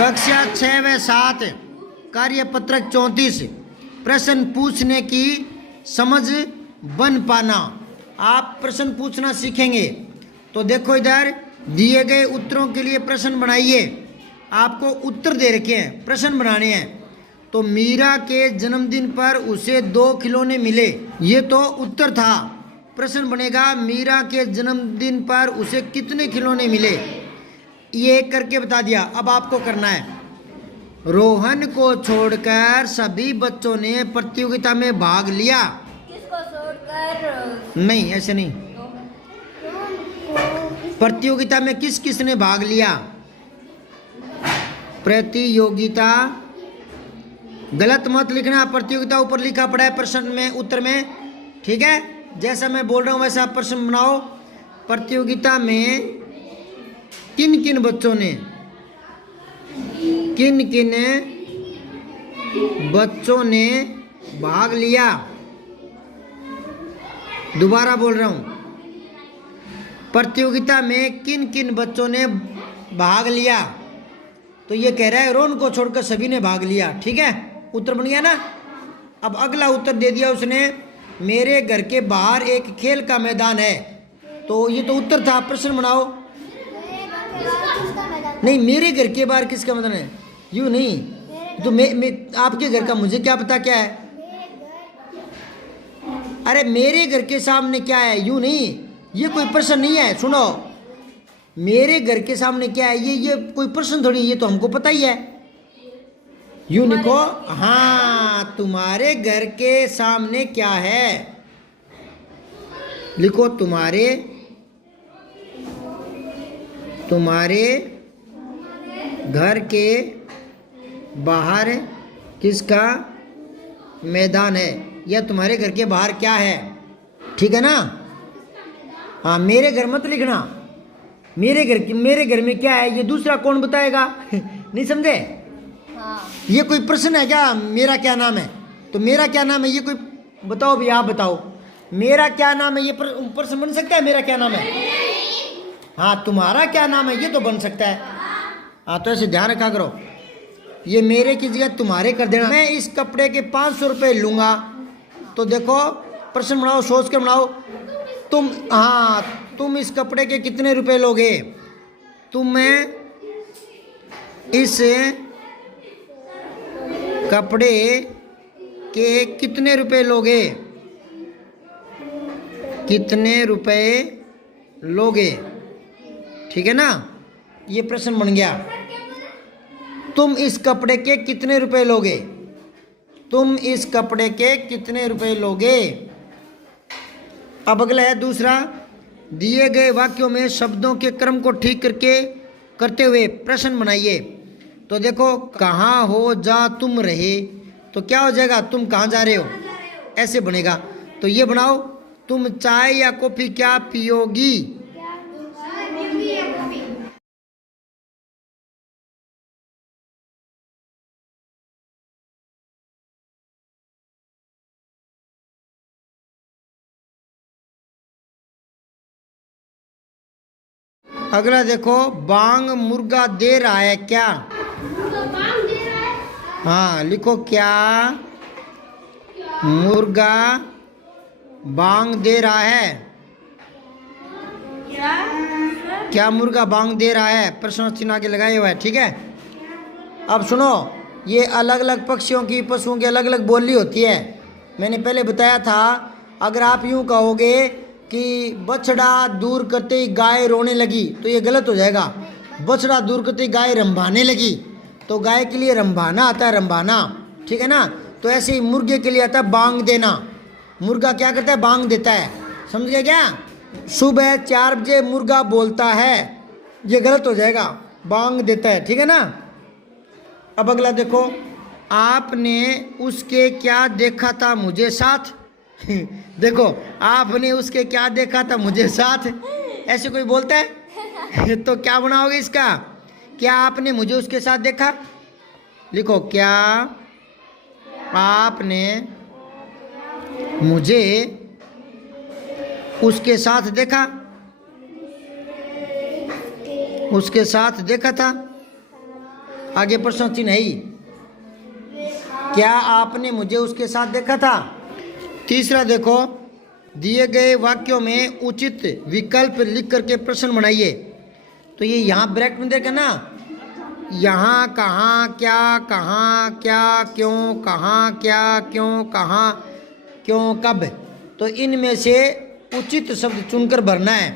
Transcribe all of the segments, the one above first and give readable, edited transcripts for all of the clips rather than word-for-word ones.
कक्षा 6 व 7 कार्यपत्रक 34 प्रश्न पूछने की समझ बन पाना। आप प्रश्न पूछना सीखेंगे। तो देखो इधर दिए गए उत्तरों के लिए प्रश्न बनाइए। आपको उत्तर दे रखे हैं, प्रश्न बनाने हैं। तो मीरा के जन्मदिन पर उसे 2 खिलौने मिले, ये तो उत्तर था। प्रश्न बनेगा मीरा के जन्मदिन पर उसे कितने खिलौने मिले, ये करके बता दिया। अब आपको करना है, रोहन को छोड़कर सभी बच्चों ने प्रतियोगिता में भाग लिया। किसको छोड़कर? नहीं, ऐसे नहीं। प्रतियोगिता में किस किस ने भाग लिया? प्रतियोगिता, गलत मत लिखना। प्रतियोगिता ऊपर लिखा पड़ा है प्रश्न में, उत्तर में, ठीक है। जैसा मैं बोल रहा हूं वैसा आप प्रश्न बनाओ। प्रतियोगिता में किन किन बच्चों ने, किन किन बच्चों ने भाग लिया? दोबारा बोल रहा हूं, प्रतियोगिता में किन किन बच्चों ने भाग लिया? तो ये कह रहा है रोहन को छोड़कर सभी ने भाग लिया, ठीक है। उत्तर बन गया ना। अब अगला उत्तर दे दिया उसने, मेरे घर के बाहर एक खेल का मैदान है। तो ये तो उत्तर था, प्रश्न बनाओ। नहीं, मेरे घर के बाहर किसका मैदान है, यूँ नहीं। तो आपके घर का मुझे क्या पता क्या है। अरे मेरे घर के सामने क्या है, यूँ नहीं, ये कोई प्रश्न नहीं है। सुनो, मेरे घर के सामने क्या है, ये कोई प्रश्न थोड़ी, ये तो हमको पता ही है। यूँ लिखो, हाँ तुम्हारे घर के सामने क्या है, लिखो तुम्हारे घर के बाहर किसका मैदान है, या तुम्हारे घर के बाहर क्या है, ठीक है ना। हाँ, मेरे घर मत लिखना, मेरे घर में क्या है ये दूसरा कौन बताएगा। नहीं समझे। हाँ। ये कोई प्रश्न है क्या, मेरा क्या नाम है? तो मेरा क्या नाम है ये कोई बताओ भी, आप बताओ मेरा क्या नाम है, ये प्रश्न बन सकता है मेरा क्या नाम है। हाँ, तुम्हारा क्या नाम है ये तो बन सकता है। हाँ, तो ऐसे ध्यान रखा करो, ये मेरे की जगह तुम्हारे कर देना। मैं इस कपड़े के 500 रुपये लूँगा। तो देखो प्रश्न बनाओ, सोच के बनाओ। तुम इस कपड़े के कितने रुपए लोगे? तुम इस कपड़े के कितने रुपए लोगे? कितने रुपए लोगे, ठीक है ना। ये प्रश्न बन गया, तुम इस कपड़े के कितने रुपए लोगे? तुम इस कपड़े के कितने रुपए लोगे? अब अगला है दूसरा, दिए गए वाक्यों में शब्दों के क्रम को ठीक करते हुए प्रश्न बनाइए। तो देखो, कहाँ हो जा तुम रहे, तो क्या हो जाएगा, तुम कहाँ जा रहे हो, ऐसे बनेगा। तो ये बनाओ, तुम चाय या कॉफी क्या पियोगी? अगला देखो, बांग मुर्गा दे रहा है क्या? हाँ, लिखो, क्या मुर्गा बांग दे रहा है? क्या मुर्गा बांग दे रहा है, प्रश्न चिन्ह आगे लगाए हुआ है, ठीक है। अब सुनो, ये अलग अलग पक्षियों की, पशुओं की अलग अलग बोली होती है। मैंने पहले बताया था, अगर आप यूं कहोगे कि बछड़ा दूर करते ही गाय रोने लगी, तो ये गलत हो जाएगा। बछड़ा दूर करते ही गाय रंभाने लगी, तो गाय के लिए रंभाना आता है, रंभाना, ठीक है ना। तो ऐसे ही मुर्गे के लिए आता है बांग देना। मुर्गा क्या करता है, बांग देता है, समझ गया क्या। सुबह 4 बजे मुर्गा बोलता है, ये गलत हो जाएगा, बांग देता है, ठीक है ना। अब अगला देखो, आपने उसके क्या देखा था मुझे साथ। देखो, आपने उसके क्या देखा था मुझे साथ, ऐसे कोई बोलता है। तो क्या बनाओगे इसका, क्या आपने मुझे उसके साथ देखा, लिखो, क्या आपने मुझे उसके साथ देखा, उसके साथ देखा था। आगे प्रश्न चिन्ह है ही। क्या आपने मुझे उसके साथ देखा था? तीसरा देखो, दिए गए वाक्यों में उचित विकल्प लिख करके प्रश्न बनाइए। तो ये यहाँ ब्रैकेट में देखा ना, यहाँ कहाँ क्या क्यों, कहाँ क्या क्यों, कहाँ क्यों कब, तो इनमें से उचित शब्द चुनकर भरना है।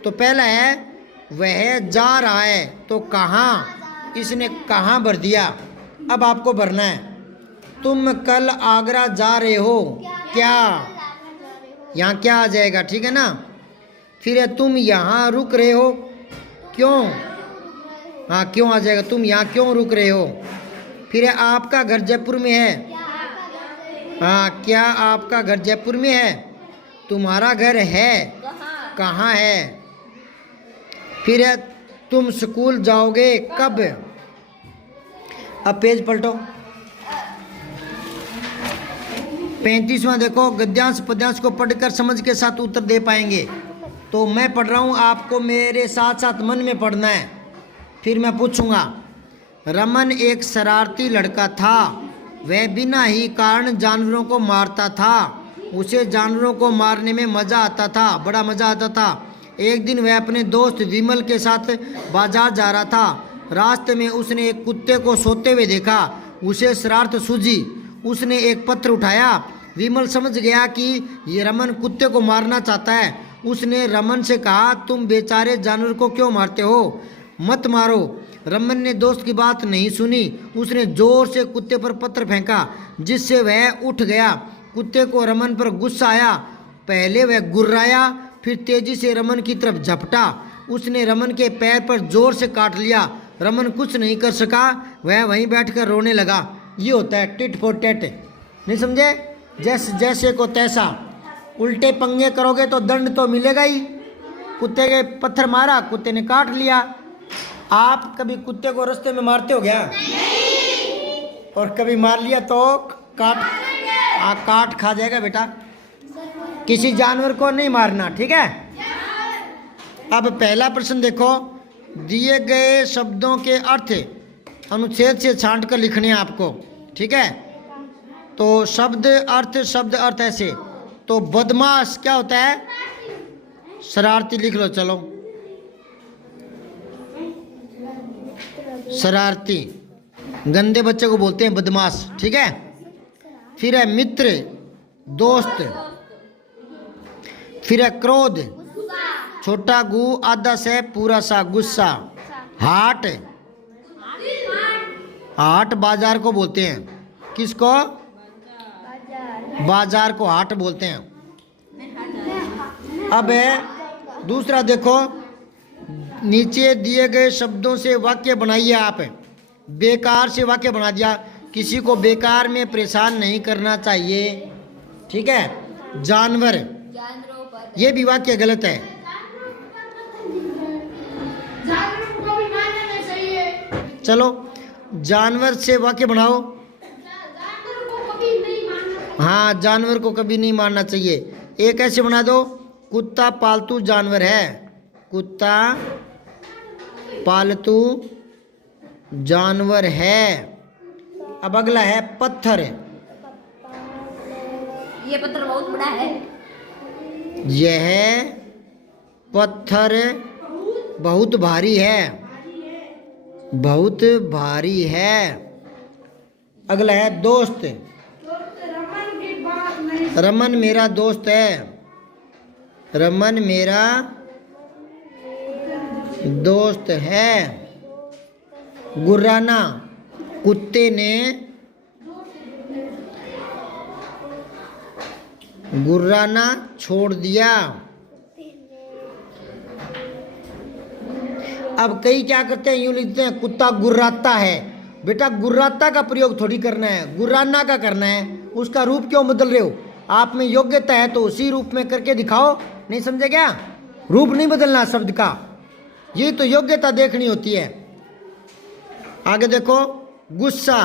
तो पहला है वह जा रहा है, तो कहाँ, इसने कहाँ भर दिया। अब आपको भरना है तुम कल आगरा जा रहे हो क्या, यहाँ क्या आ जाएगा, ठीक है ना। फिर है तुम यहाँ रुक रहे हो क्यों, हाँ क्यों आ जाएगा, तुम यहाँ क्यों रुक रहे हो। फिर है आपका घर जयपुर में है, हाँ क्या आपका घर जयपुर में है। तुम्हारा घर है कहाँ है। फिर है तुम स्कूल जाओगे कब। अब पेज पलटो, 35वां देखो, गद्यांश पद्यांश को पढ़कर समझ के साथ उत्तर दे पाएंगे। तो मैं पढ़ रहा हूँ, आपको मेरे साथ साथ मन में पढ़ना है, फिर मैं पूछूंगा। रमन एक शरारती लड़का था, वह बिना ही कारण जानवरों को मारता था, उसे जानवरों को मारने में मज़ा आता था, बड़ा मज़ा आता था। एक दिन वह अपने दोस्त विमल के साथ बाजार जा रहा था, रास्ते में उसने एक कुत्ते को सोते हुए देखा, उसे शरारत सूझी, उसने एक पत्थर उठाया। विमल समझ गया कि ये रमन कुत्ते को मारना चाहता है। उसने रमन से कहा, तुम बेचारे जानवर को क्यों मारते हो, मत मारो। रमन ने दोस्त की बात नहीं सुनी, उसने जोर से कुत्ते पर पत्थर फेंका, जिससे वह उठ गया। कुत्ते को रमन पर गुस्सा आया, पहले वह गुर्राया, फिर तेजी से रमन की तरफ झपटा। उसने रमन के पैर पर जोर से काट लिया। रमन कुछ नहीं कर सका, वह वहीं बैठकर रोने लगा। ये होता है टिट फॉर टैट, नहीं समझे, जैसे जैसे को तैसा। उल्टे पंगे करोगे तो दंड तो मिलेगा ही। कुत्ते के पत्थर मारा, कुत्ते ने काट लिया। आप कभी कुत्ते को रास्ते में मारते हो क्या? नहीं। और कभी मार लिया तो काट खा जाएगा बेटा। किसी जानवर को नहीं मारना, ठीक है। अब पहला प्रश्न देखो, दिए गए शब्दों के अर्थ अनुच्छेद से छांट कर लिखने हैं आपको, ठीक है। तो शब्द अर्थ ऐसे, तो बदमाश क्या होता है, शरारती लिख लो, चलो शरारती, गंदे बच्चे को बोलते हैं बदमाश, ठीक है। फिर है मित्र, दोस्त। फिर है क्रोध, छोटा गु आधा से पूरा सा गुस्सा। हाट, हाट बाजार को बोलते हैं, किसको, बाजार को हाट बोलते हैं। अब है दूसरा देखो, नीचे दिए गए शब्दों से वाक्य बनाइए आप। बेकार से वाक्य बना दिया, किसी को बेकार में परेशान नहीं करना चाहिए, ठीक है। जानवर, ये भी वाक्य गलत है। चलो जानवर से वाक्य बनाओ। हाँ, जानवर को कभी नहीं मारना चाहिए। एक ऐसे बना दो, कुत्ता पालतू जानवर है, कुत्ता पालतू जानवर है। अब अगला है पत्थर। ये पत्थर बहुत बड़ा है। यह पत्थर बहुत भारी है, बहुत भारी है। अगला है दोस्त। रमन मेरा दोस्त है, रमन मेरा दोस्त है। गुर्राना, कुत्ते ने गुर्राना छोड़ दिया। अब कई क्या करते हैं, यूं लिखते हैं कुत्ता गुर्राता है। बेटा गुर्राता का प्रयोग थोड़ी करना है, गुर्राना का करना है। उसका रूप क्यों बदल रहे हो? आप में योग्यता है तो उसी रूप में करके दिखाओ, नहीं समझे क्या? रूप नहीं बदलना शब्द का, ये तो योग्यता देखनी होती है। आगे देखो, गुस्सा।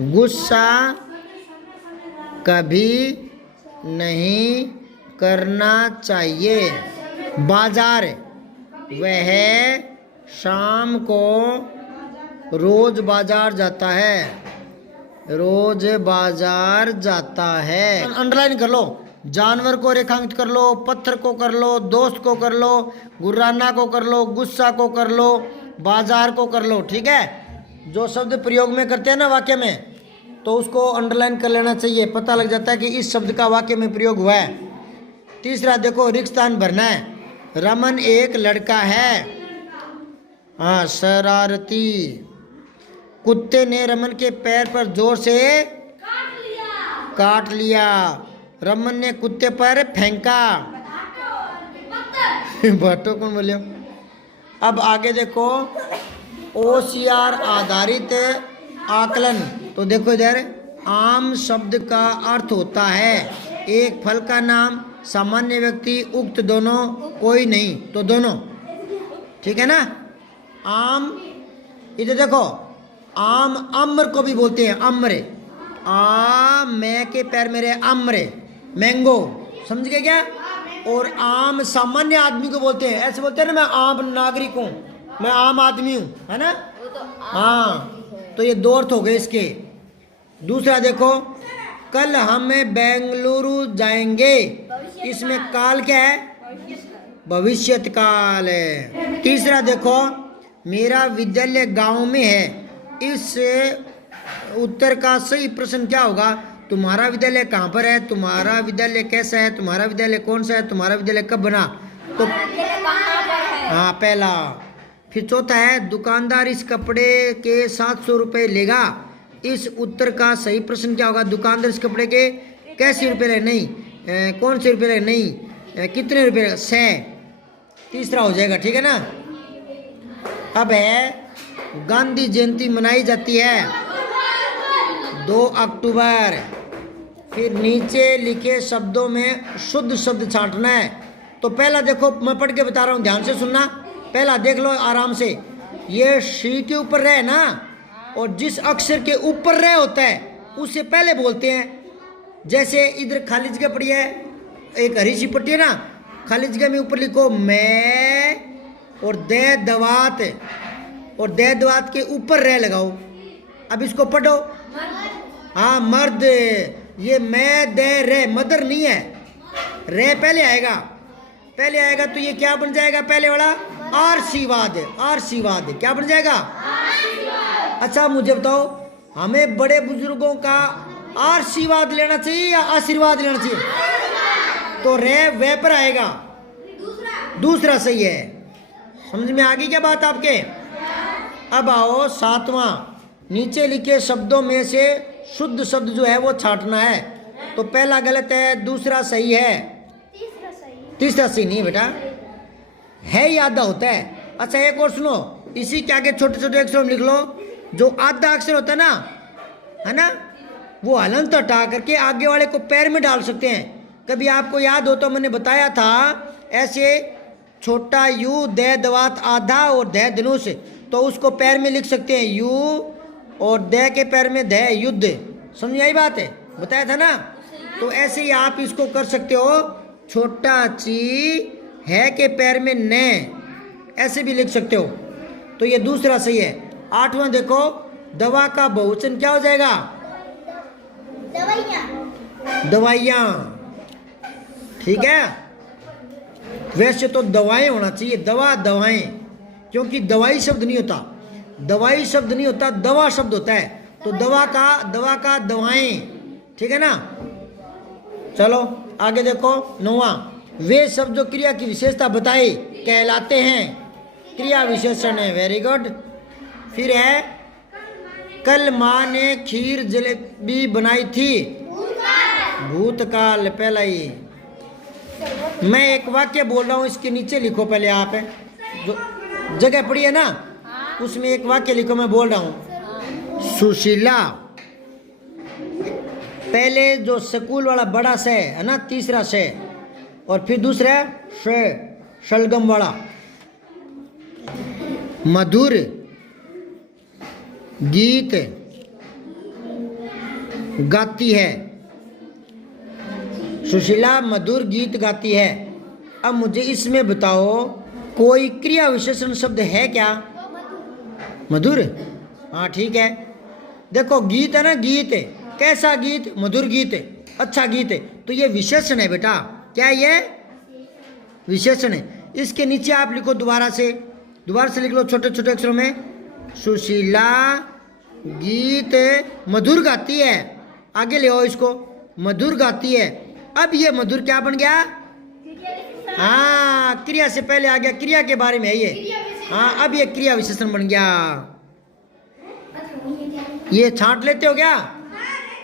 गुस्सा कभी नहीं करना चाहिए। बाजार, वह शाम को रोज बाजार जाता है, रोज बाजार जाता है। अंडरलाइन कर लो, जानवर को रेखांकित कर लो, पत्थर को कर लो, दोस्त को कर लो, गुर्राना को कर लो, गुस्सा को कर लो, बाजार को कर लो। ठीक है, जो शब्द प्रयोग में करते हैं ना वाक्य में, तो उसको अंडरलाइन कर लेना चाहिए, पता लग जाता है कि इस शब्द का वाक्य में प्रयोग हुआ है। तीसरा देखो, रिक्त स्थान भरना है। रमन एक लड़का है, हाँ शरारती। कुत्ते ने रमन के पैर पर जोर से काट लिया। रमन ने कुत्ते पर फेंका। बाटो कौन बोलियो। अब आगे देखो, ओसीआर आधारित आकलन। तो देखो इधर, आम शब्द का अर्थ होता है एक फल का नाम, सामान्य व्यक्ति, उक्त दोनों, कोई नहीं तो दोनों। ठीक है ना। आम, इधर देखो, आम अम्र को भी बोलते हैं, अम्र। आ मैं के पैर मेरे अम्र, मैंगो, समझ गए क्या। और आम सामान्य आदमी को बोलते हैं, ऐसे बोलते हैं ना, मैं आम नागरिक हूँ, मैं आम आदमी हूँ, है ना। हाँ, तो ये दो अर्थ हो गए इसके। दूसरा देखो, कल हम बेंगलुरु जाएंगे। इसमें काल क्या है, भविष्यत काल है। तीसरा देखो, मेरा विद्यालय गांव में है। इस उत्तर का सही प्रश्न क्या होगा, तुम्हारा विद्यालय कहाँ पर है, तुम्हारा विद्यालय कैसा है, तुम्हारा विद्यालय कौन सा है, तुम्हारा विद्यालय कब बना। तो हाँ पहला। फिर चौथा है, दुकानदार इस कपड़े के 700 रुपये लेगा। इस उत्तर का सही प्रश्न क्या होगा, दुकानदार इस कपड़े के कैसे रुपये ले, नहीं कौन से रुपये ले, नहीं कितने रुपये, 100। तीसरा हो जाएगा। ठीक है ना। अब है, गांधी जयंती मनाई जाती है 2 अक्टूबर। फिर नीचे लिखे शब्दों में शुद्ध शब्द छांटना है। तो पहला देखो, मैं पढ़ के बता रहा हूँ, ध्यान से सुनना। पहला देख लो आराम से, ये शी के ऊपर रह ना, और जिस अक्षर के ऊपर रह होता है उससे पहले बोलते हैं। जैसे इधर खाली जगह पड़ी है, एक हरी सी पट्टी है ना, खाली जगह में ऊपर लिखो मैं, और दे दवात, और दे दवात के ऊपर रह लगाओ। अब इसको पढ़ो, हाँ मर्द। ये मैं दे रे, मदर नहीं है, रे पहले आएगा, पहले आएगा तो ये क्या बन जाएगा, पहले वाला आशीर्वाद। आशीर्वाद क्या बन जाएगा। अच्छा मुझे बताओ, हमें बड़े बुजुर्गों का आशीर्वाद लेना चाहिए या आशीर्वाद लेना चाहिए। तो रे वे पर आएगा, दूसरा सही है। समझ में आ गई क्या बात आपके। अब आओ 7वां, नीचे लिखे शब्दों में से शुद्ध शब्द जो है वो छांटना है। तो पहला गलत है, दूसरा सही है, तीसरा सही नहीं बेटा, है ही आधा होता है। अच्छा एक और सुनो, इसी के आगे छोटे छोटे अक्षरों में लिख लो, जो आधा अक्षर होता है ना, है ना, वो हलंत हटा करके आगे वाले को पैर में डाल सकते हैं। कभी आपको याद हो तो मैंने बताया था, ऐसे छोटा यू, दे दवात आधा और दे धनुष, तो उसको पैर में लिख सकते हैं यू, और दे के पैर में दे युद्ध। समझ आई बात है, बताया था ना। तो ऐसे ही आप इसको कर सकते हो, छोटा ची, है के पैर में ने, ऐसे भी लिख सकते हो। तो ये दूसरा सही है। 8वां देखो, दवा का बहुवचन क्या हो जाएगा, दवाइयाँ। ठीक है, वैसे तो दवाएं होना चाहिए, दवा दवाएं, क्योंकि दवाई शब्द नहीं होता, दवाई शब्द नहीं होता, दवा शब्द होता है। तो दवा का दवाएं। ठीक है ना। चलो आगे देखो 9वां, वे शब्द जो क्रिया की विशेषता बताए कहलाते हैं क्रिया विशेषण है। Very good. फिर है, कल माँ ने खीर जलेबी बनाई थी, भूतकाल पहला ही। मैं एक वाक्य बोल रहा हूँ, इसके नीचे लिखो पहले आप, जो जगह पड़ी है ना उसमें एक वाक्य लिखो, मैं बोल रहा हूँ। सुशीला, पहले जो स्कूल वाला बड़ा से है ना, तीसरा से, और फिर दूसरा से शलगम वाला। मधुर गीत गाती है, सुशीला मधुर गीत गाती है। अब मुझे इसमें बताओ, कोई क्रिया विशेषण शब्द है क्या, मधुर हाँ ठीक है। देखो गीत है ना, गीत है, कैसा गीत? मधुर गीत है, अच्छा गीत है। तो ये विशेषण है बेटा। क्या है ये? विशेषण है। इसके नीचे आप लिखो दोबारा से लिख लो छोटे छोटे अक्षरों में, सुशीला गीत मधुर गाती है। आगे ले आओ इसको, मधुर गाती है। अब ये मधुर क्या बन गया? हाँ, क्रिया से पहले आ गया, क्रिया के बारे में है ये। हाँ, अब ये क्रिया विशेषण बन गया। ये छांट लेते हो क्या?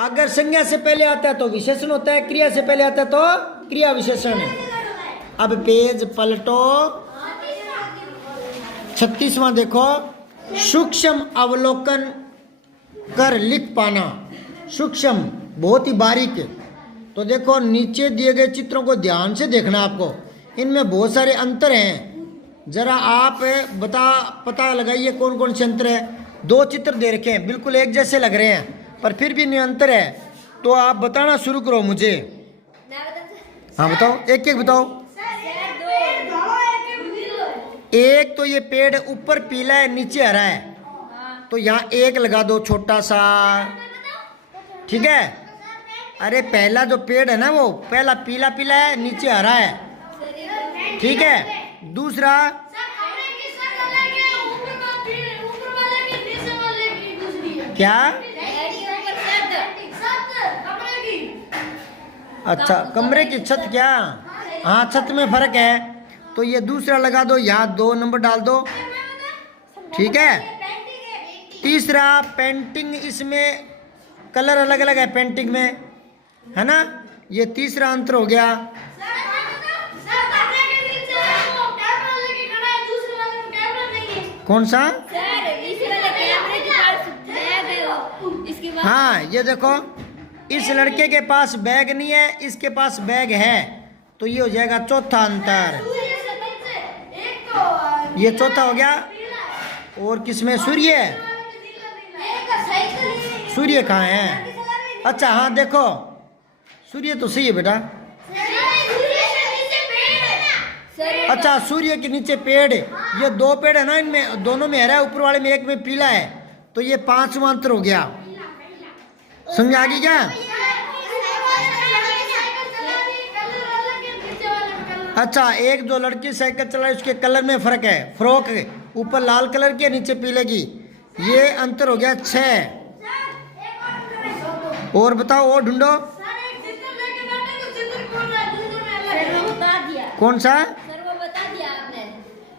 अगर संज्ञा से पहले आता है तो विशेषण होता है, क्रिया से पहले आता है तो क्रिया विशेषण है। अब पेज पलटो, 36वां देखो, सूक्ष्म अवलोकन कर लिख पाना। सूक्ष्म, बहुत ही बारीक। तो देखो नीचे दिए गए चित्रों को ध्यान से देखना आपको, इनमें बहुत सारे अंतर हैं। जरा आप पता लगाइए कौन कौन से अंतर है। 2 चित्र दे रखे हैं, बिल्कुल एक जैसे लग रहे हैं, पर फिर भी इनमें अंतर है। तो आप बताना शुरू करो मुझे। हाँ बताओ, एक एक बताओ। एक तो ये पेड़ ऊपर पीला है, नीचे हरा है, तो यहाँ 1 लगा दो छोटा सा, ठीक है। अरे पहला जो पेड़ है ना, वो पहला पीला पीला है, नीचे हरा है, ठीक है। दूसरा क्या? अच्छा, कमरे की छत क्या? हाँ, छत में फर्क है। तो ये दूसरा लगा दो, यहाँ 2 नंबर डाल दो, ठीक है। तीसरा पेंटिंग, इसमें कलर अलग अलग है पेंटिंग में, है ना। ये तीसरा अंतर हो गया। कौन सा? हाँ, ये देखो, इस लड़के के पास बैग नहीं है, इसके पास बैग है, तो ये हो जाएगा चौथा अंतर। ये चौथा हो गया। और किसमें? सूर्य। सूर्य कहाँ है? अच्छा हाँ, देखो सूर्य तो सही है बेटा। अच्छा, सूर्य के नीचे पेड़, ये 2 पेड़ है ना, इनमें दोनों में हरा है, ऊपर वाले में एक में पीला है, तो ये 5वां अंतर हो गया। समझ आ गई क्या? अच्छा, एक जो लड़की साइकिल चला रही उसके कलर में फर्क है, फ्रॉक ऊपर लाल कलर की, नीचे पीले की, ये अंतर हो गया 6। और बताओ, और ढूंढो। कौन सा? सर वो बता दिया आपने,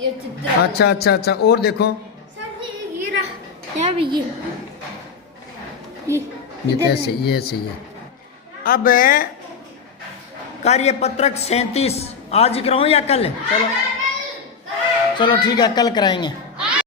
ये चित्र। अच्छा अच्छा अच्छा, और देखो। सर जी ये रहा, क्या भी ये ऐसे, ये सही है। अब कार्यपत्रक 37 आज कराऊं या कल? चलो चलो ठीक है, कल कराएंगे।